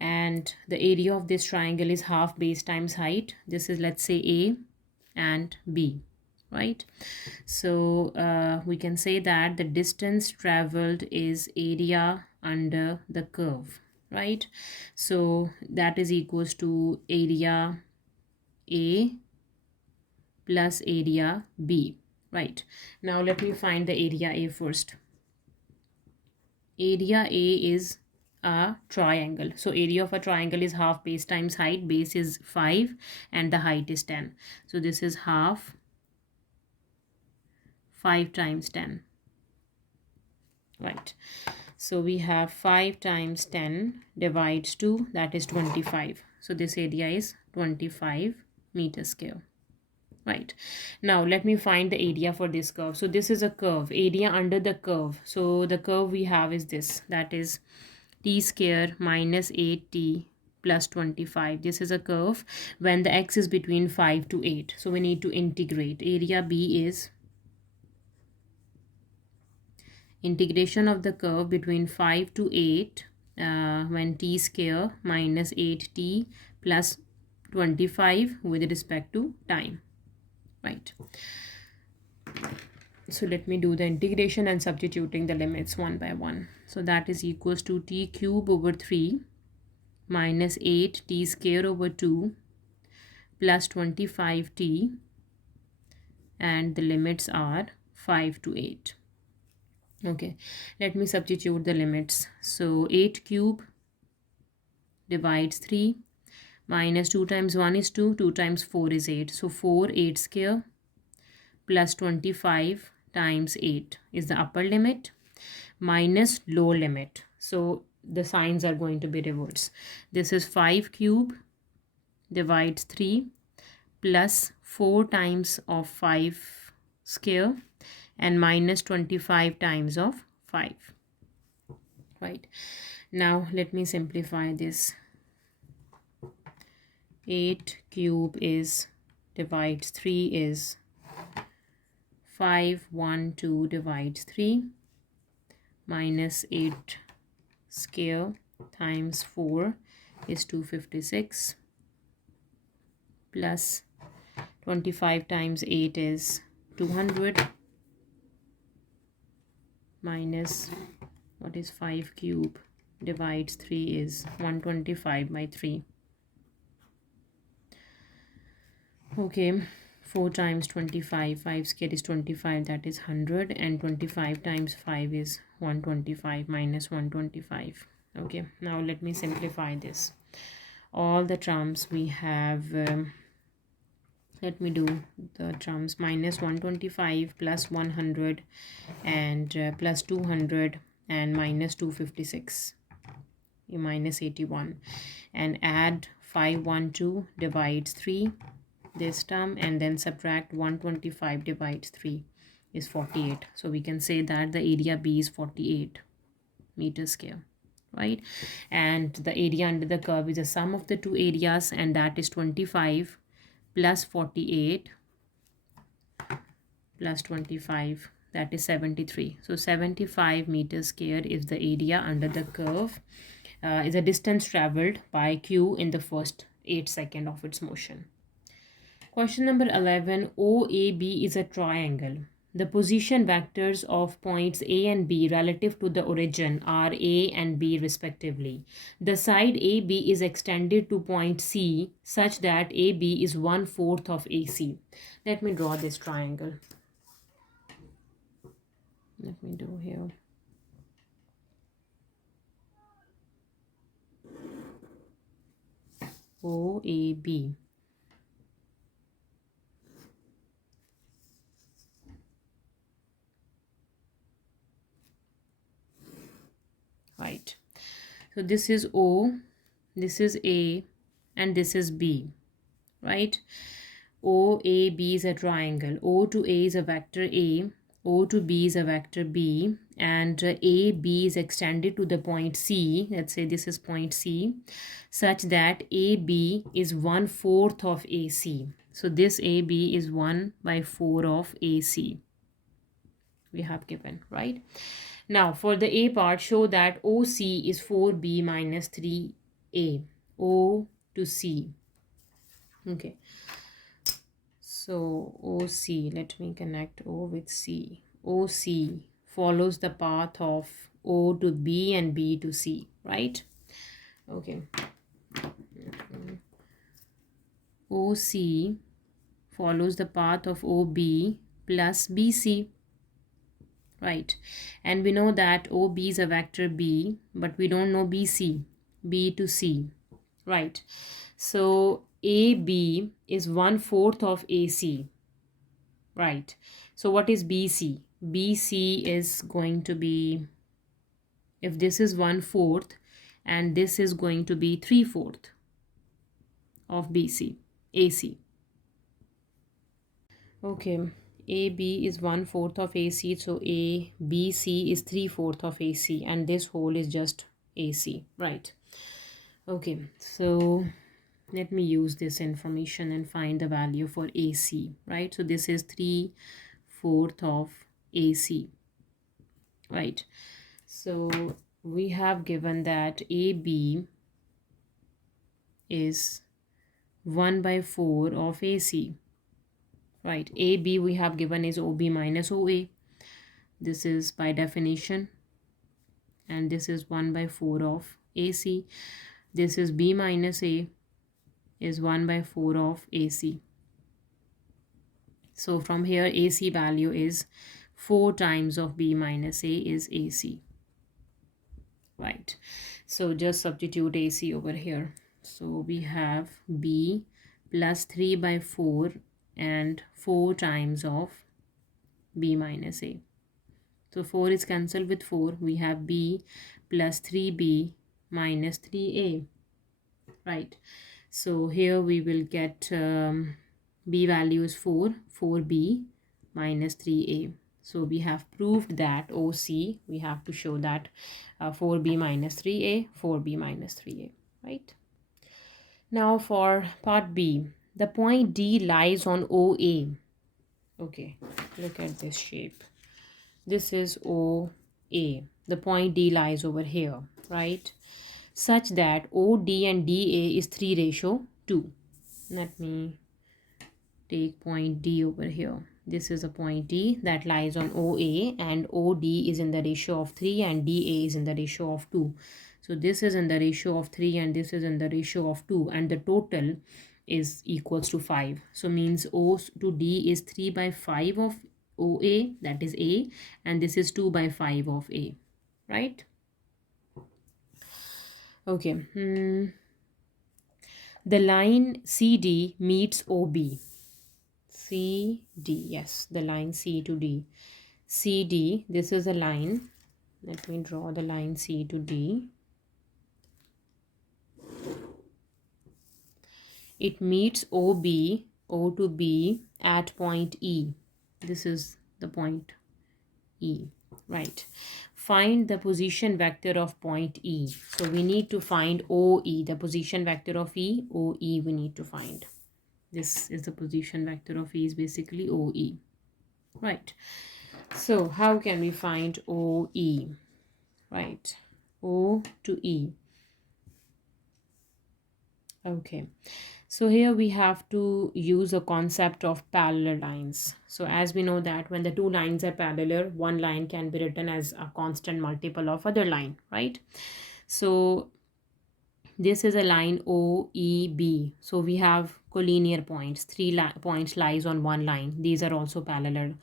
and the area of this triangle is half base times height. This is, let's say, A and B, right? So we can say that the distance traveled is area under the curve, right? So that is equals to area A plus area B, right? Now let me find the area A first. Area A is a triangle. So area of a triangle is half base times height. Base is 5 and the height is 10. So this is half 5 times 10. Right. So we have 5 times 10 divides 2, that is 25. So this area is 25 meters square. Right, now let me find the area for this curve. So this is a curve, area under the curve. So the curve we have is this, that is t square minus 8t plus 25. This is a curve when the x is between 5 to 8. So we need to integrate. Area B is integration of the curve between 5 to 8 when t square minus 8t plus 25 with respect to time, right? So let me do the integration and substituting the limits one by one. So that is equals to t cube over 3 minus 8t square over 2 plus 25t, and the limits are 5 to 8. Okay, let me substitute the limits. So 8 cube divides 3 minus 2 times 1 is 2, 2 times 4 is 8. So 4 8 square plus 25 times 8 is the upper limit minus lower limit. So the signs are going to be reversed. This is 5 cube divides 3 plus 4 times of 5 square and minus 25 times of 5, right? Now let me simplify this. 8 cube is divides 3 is 5 1 2 divides 3 minus 8 square times 4 is 256 plus 25 times 8 is 200 minus what is 5 cube divides 3 is 125 by 3. Okay, 4 times 25, 5 square is 25, that is 100, and 25 times 5 is 125 minus 125. Okay, now let me simplify this. All the terms we have, let me do the terms. Minus 125 plus 100 and plus 200 and minus 256 minus 81, and add 512 divides 3 this term, and then subtract 125 divides 3 is 48. So we can say that the area B is 48 meters square, right? And the area under the curve is the sum of the two areas, and that is 25 plus 48 plus 25, that is 73. So 75 meters square is the area under the curve, is a distance traveled by Q in the first 8 seconds of its motion. Question number 11. OAB is a triangle. The position vectors of points A and B relative to the origin are A and B respectively. The side AB is extended to point C such that AB is 1/4 of AC. Let me draw this triangle. Let me do here. OAB. Right. So this is O, this is A, and this is B, right? OAB is a triangle. O to A is a vector A, O to B is a vector B, and AB is extended to the point C. Let's say this is point C, such that AB is 1/4 of AC. So this AB is 1/4 of AC. We have given, right? Now for the A part, show that OC is 4B minus 3A. O to C. Okay. So OC, let me connect O with C. OC follows the path of O to B and B to C, right? Okay. OC follows the path of OB plus BC, right? And we know that OB is a vector B, but we don't know BC, B to C, right? So AB is 1/4 of AC, right? So what is BC? BC is going to be, if this is 1/4 and this is going to be 3/4 of BC, AC. Okay, AB is 1/4 of AC, so ABC is 3/4 of AC, and this whole is just AC, right? Okay, so let me use this information and find the value for AC, right? So this is 3/4 of AC. right? So we have given that AB is 1 by 4 of AC, right? AB we have given is OB minus OA. This is by definition, and this is 1 by 4 of AC. This is B minus A is 1 by 4 of AC. So from here AC value is 4 times of B minus A is AC, right? So just substitute AC over here. So we have B plus 3 by 4 and 4 times of B minus A. So 4 is cancelled with 4. We have B plus 3B minus 3A, right? So here we will get B value is 4, 4B minus 3A. So we have proved that OC, we have to show that 4B minus 3A, 4B minus 3A, right? Now for part B, the point D lies on OA. Okay, look at this shape. This is OA. The point D lies over here, right? Such that OD and DA is 3:2. Let me take point D over here. This is a point D that lies on OA, and OD is in the ratio of 3 and DA is in the ratio of 2. So this is in the ratio of 3 and this is in the ratio of 2, and the total is equals to 5. So means O to D is 3 by 5 of OA, that is A, and this is 2 by 5 of A, right? Okay. The line CD meets OB. CD, yes, the line C to D. CD, this is a line. Let me draw the line C to D. It meets OB, O to B at point E. This is the point E, right? Find the position vector of point E. So we need to find OE, the position vector of E, OE we need to find. This is the position vector of E is basically OE, right? So how can we find OE, right? O to E. Okay, so here we have to use a concept of parallel lines. So as we know that when the two lines are parallel, one line can be written as a constant multiple of other line, right? So this is a line OEB. So we have collinear points. Three points lies on one line. These are also parallel.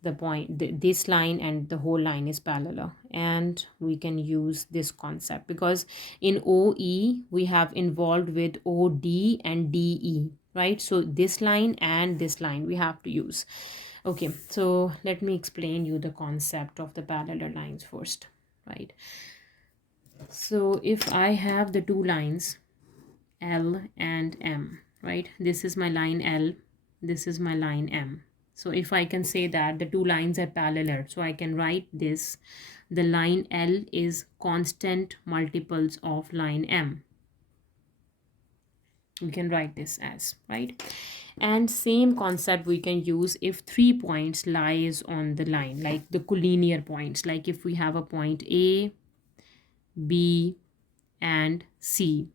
This line and the whole line is parallel, and we can use this concept because in OE we have involved with OD and DE, right? So this line and this line we have to use. Okay, so let me explain you the concept of the parallel lines first, right? So if I have the two lines L and M, right? This is my line L, this is my line M. So if I can say that the two lines are parallel, so I can write this, the line L is constant multiples of line M. We can write this as, right? And same concept we can use if 3 points lies on the line, like the collinear points, like if we have a point A, B, and C.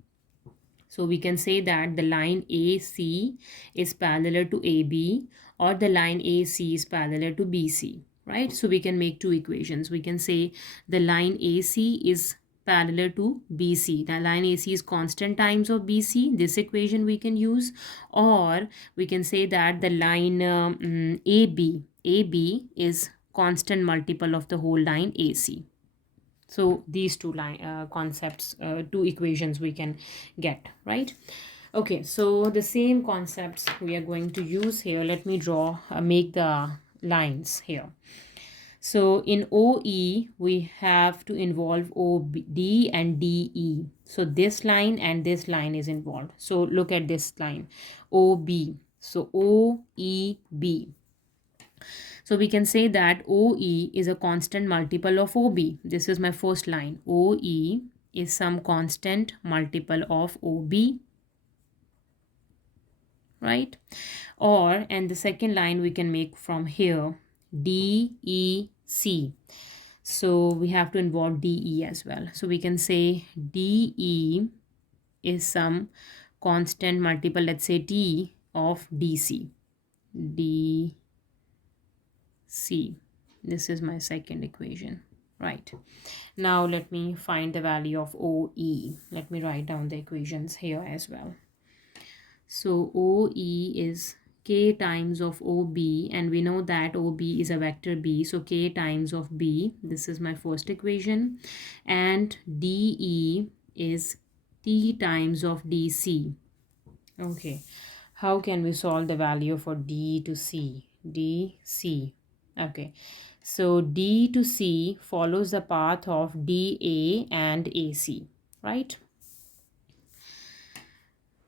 So we can say that the line AC is parallel to AB, or the line AC is parallel to BC, right? So we can make two equations. We can say the line AC is parallel to BC. The line AC is constant times of BC. This equation we can use. Or we can say that the line AB is constant multiple of the whole line AC. So these two concepts, two equations we can get, right? Okay, so the same concepts we are going to use here. Let me draw, make the lines here. So in OE, we have to involve OD and DE. So this line and this line is involved. So look at this line, OB. So OEB. So we can say that OE is a constant multiple of OB. This is my first line. OE is some constant multiple of OB, right? And the second line we can make from here, DEC. So we have to involve DE as well. So we can say DE is some constant multiple, let's say T of DC. DC. This is my second equation, right? Now let me find the value of OE. Let me write down the equations here as well. So OE is k times of OB, and we know that OB is a vector B, so k times of B. This is my first equation. And DE is T times of DC. Okay, how can we solve the value for D to C? DC. Okay, so D to C follows the path of DA and AC, right?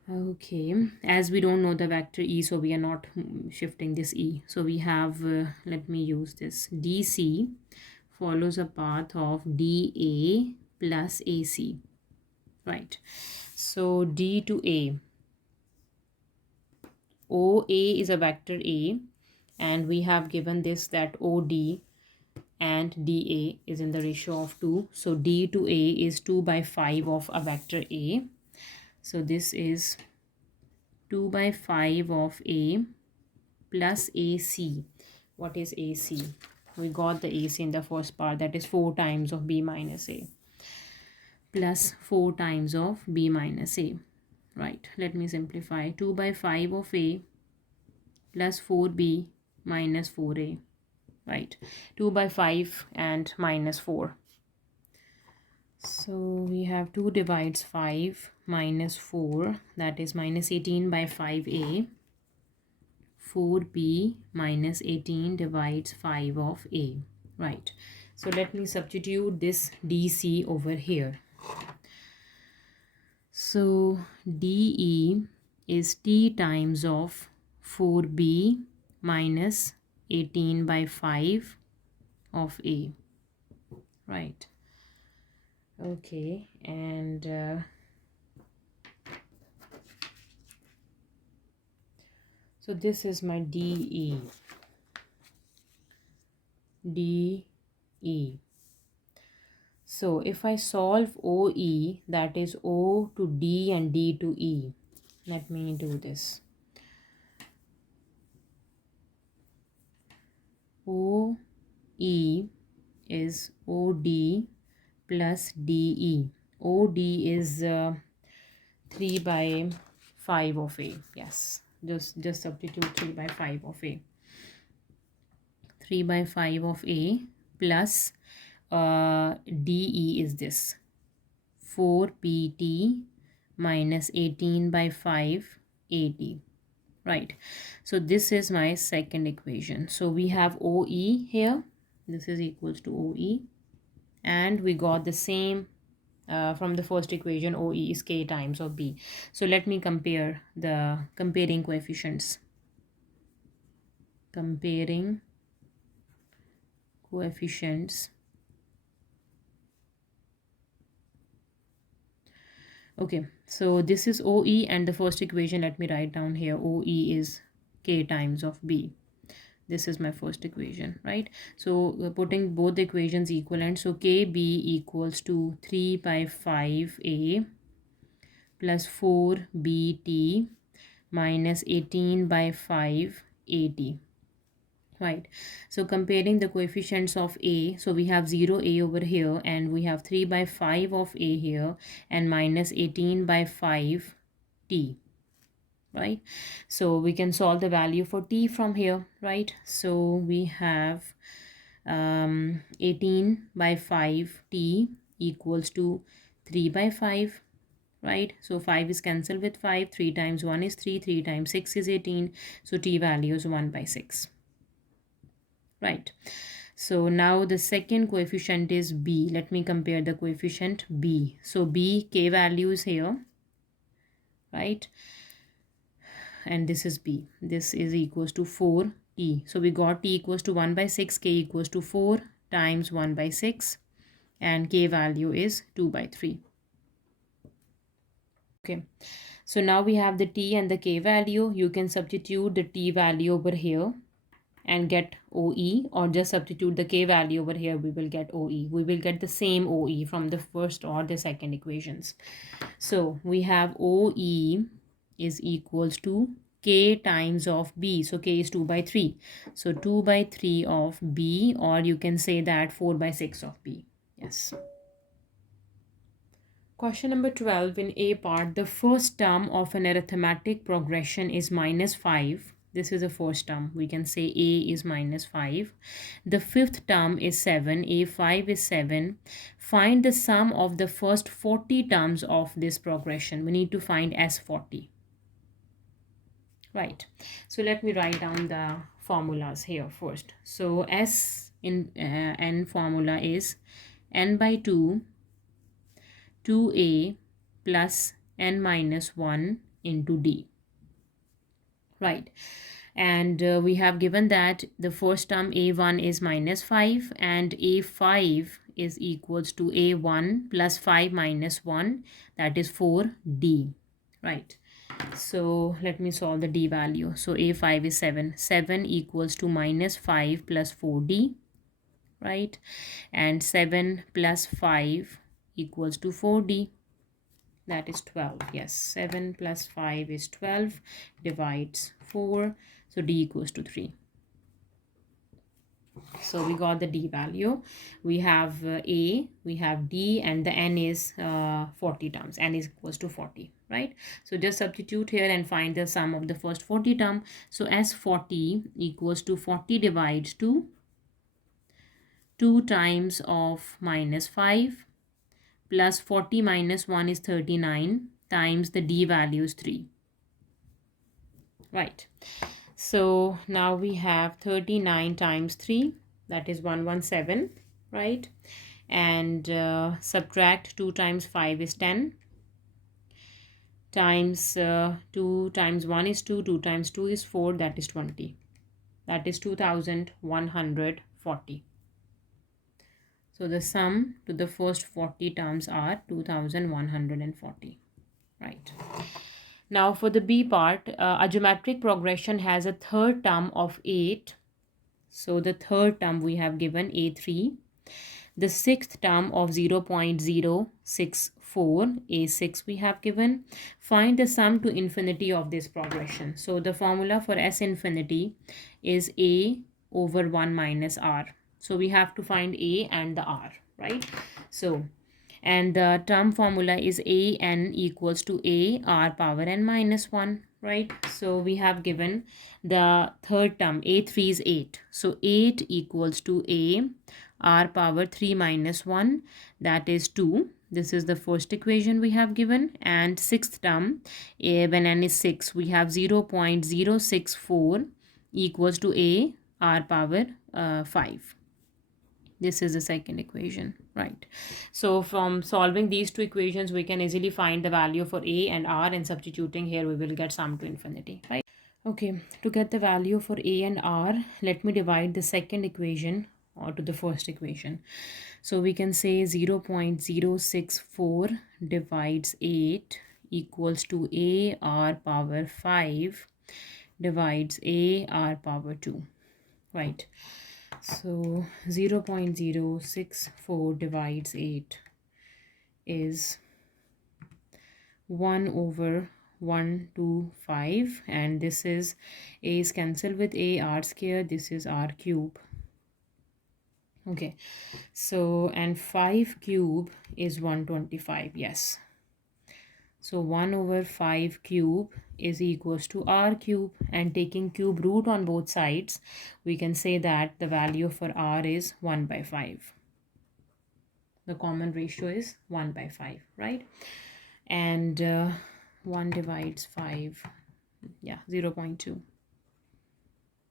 Okay, as we don't know the vector E, so we are not shifting this E. So we have, let me use this. DC follows a path of DA plus AC, right? So D to A. OA is a vector A, and we have given this that OD and DA is in the ratio of 2. So D to A is 2 by 5 of a vector A. So this is 2 by 5 of A plus AC. What is AC? We got the AC in the first part, that is 4 times of B minus A plus 4 times of B minus A. Right, let me simplify. 2 by 5 of A plus 4B minus 4A. Right, 2 by 5 and minus 4. So we have 2 divides 5 minus 4, that is minus 18 by 5A. 4B minus 18 divides 5 of A. Right, so let me substitute this DC over here. So DE is T times of 4B minus 18 by 5 of A. Right. Okay, and so this is my DE. DE. So if I solve OE, that is O to D and D to E. Let me do this. OE is OD plus DE. OD is 3 by 5 of A. Yes, just substitute 3 by 5 of A. 3 by 5 of A plus DE is this 4PT minus 18 by 5 AT. Right, so this is my second equation. So we have OE here, this is equals to OE, and we got the same from the first equation. OE is k times of B. So let me compare the comparing coefficients. Comparing coefficients. Okay, so this is OE, and the first equation, let me write down here, OE is k times of B. This is my first equation, right? So putting both the equations equivalent, so KB equals to 3 by 5A plus 4BT minus 18 by 5AT. Right, so comparing the coefficients of A, so we have 0A over here, and we have 3 by 5 of A here, and minus 18 by 5T. Right, so we can solve the value for T from here, right? So we have 18 by 5T equals to 3 by 5, right? So 5 is cancelled with 5, 3 times 1 is 3, 3 times 6 is 18, so T value is 1 by 6. Right, so now the second coefficient is B. Let me compare the coefficient B. So B, k value is here, right? And this is B. This is equals to 4T. So we got T equals to 1 by 6, k equals to 4 times 1 by 6, and k value is 2 by 3. Okay, so now we have the T and the k value. You can substitute the T value over here. and get OE, or just substitute the k value over here, we will get OE. We will get the same OE from the first or the second equations. So we have OE is equals to k times of b. So k is 2 by 3. So 2 by 3 of b, or you can say that 4 by 6 of b. Yes. Question number 12 in A part, the first term of an arithmetic progression is -5. This is the first term. We can say A is -5. The fifth term is 7. A5 is 7. Find the sum of the first 40 terms of this progression. We need to find S40. Right. So let me write down the formulas here first. So S in n formula is n by 2 2a plus n minus 1 into d. Right. And we have given that the first term a1 is -5 and a5 is equals to a1 plus 5 minus 1, that is 4d. Right. So let me solve the d value. So a5 is 7. 7 equals to -5 plus 4d. Right. And 7 plus 5 equals to 4d. That is 12. Yes, 7 plus 5 is 12, divides 4. So d equals to 3. So we got the d value. We have a, we have d, and the n is 40 terms. N is equals to 40, right? So just substitute here and find the sum of the first 40 term. So S40 equals to 40 divides 2 times of -5 plus 40 minus 1 is 39 times the d value is 3. Right. So now we have 39 times 3, that is 117, right? And subtract 2 times 5 is 10. Times 2 times 1 is 2, 2 times 2 is 4, that is 20. That is 2140. So the sum to the first 40 terms are 2140. Right. Now for the B part, a geometric progression has a third term of 8. So the third term we have given A3. The sixth term of 0.064, A6 we have given. Find the sum to infinity of this progression. So the formula for S infinity is A over 1 minus R. So we have to find A and the R, right? So, and the term formula is a n equals to a r power n minus 1, right? So we have given the third term, a3 is 8. So 8 equals to a r power 3 minus 1, that is 2. This is the first equation we have given. And sixth term, when n is 6, we have 0.064 equals to a r power 5. This is the second equation, right? So from solving these two equations, we can easily find the value for a and r, and substituting here, we will get sum to infinity, right? Okay, to get the value for a and r, let me divide the second equation or to the first equation. So we can say 0.064 divides 8 equals to a r power 5 divides a r power 2, right? So 0.064 divides 8 is 1 over 125, and this is a is cancelled with a, r square, this is r cube. Okay, so and 5 cube is 125. Yes, so 1 over 5 cube is equals to r cube, and taking cube root on both sides, we can say that the value for r is 1 by 5. The common ratio is 1 by 5, right? And 1 divides 5, yeah, 0.2.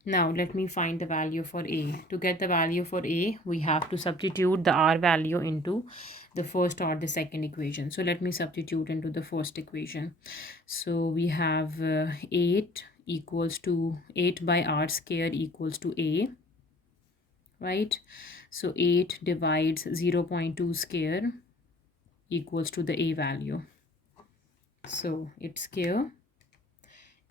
Now let me find the value for a. To get the value for a, we have to substitute the r value into the first or the second equation. So let me substitute into the first equation. So we have 8 equals to 8 by r square equals to a, right? So 8 divides 0.2 square equals to the a value. So it's square.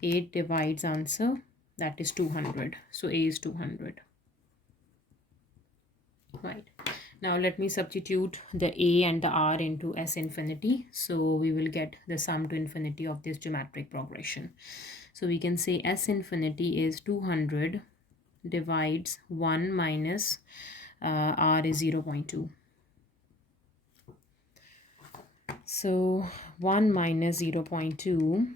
8 divides answer that is 200. So A is 200. Right. Now let me substitute the A and the R into S infinity. So we will get the sum to infinity of this geometric progression. So we can say S infinity is 200 divides 1 minus R is 0.2. So 1 minus 0.2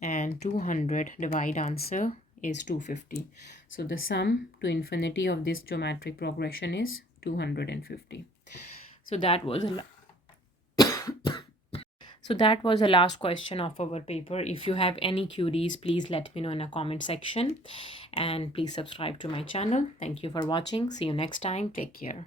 and 200 divide answer is 250. So the sum to infinity of this geometric progression is 250. So that was the last question of our paper. If you have any queries, please let me know in a comment section, and please subscribe to my channel. Thank you for watching. See you next time. Take care.